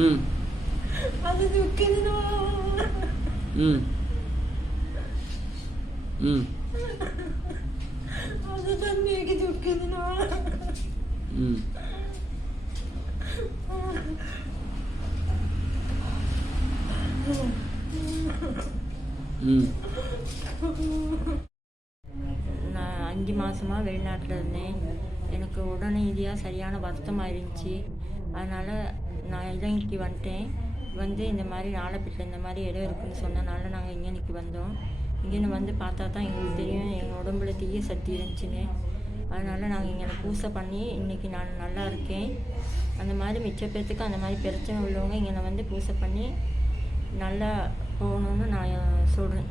ம் அது துக்கிதுனா ம் ம் அது தம்பிக்கு துக்கிதுனா ம் ம் நான் 5 மாதமாக வெளிநாட்டில் இருந்தேன். எனக்கு உடனடியாக சரியான வருத்தமாக இருந்துச்சு. அதனால் நான் இலங்கைக்கு வந்துட்டேன். வந்து இந்த மாதிரி நாலப்பேட்டில் இந்த மாதிரி இடம் இருக்குதுன்னு சொன்னனால நாங்கள் இங்கேனிக்கு வந்தோம். இங்கேன்னு வந்து பார்த்தா தான் எங்களுக்கு தெரியும் எங்கள் உடம்புல தீய சக்தி இருந்துச்சுன்னு. அதனால் நாங்கள் இங்கே பூசை பண்ணி இன்றைக்கி நான் நல்லா இருக்கேன். அந்த மாதிரி மிச்ச பேர்த்துக்கு அந்த மாதிரி பிரச்சனை உள்ளவங்க இங்கே வந்து பூசை பண்ணி நல்லா போகணுன்னு நான் சொல்கிறேன்.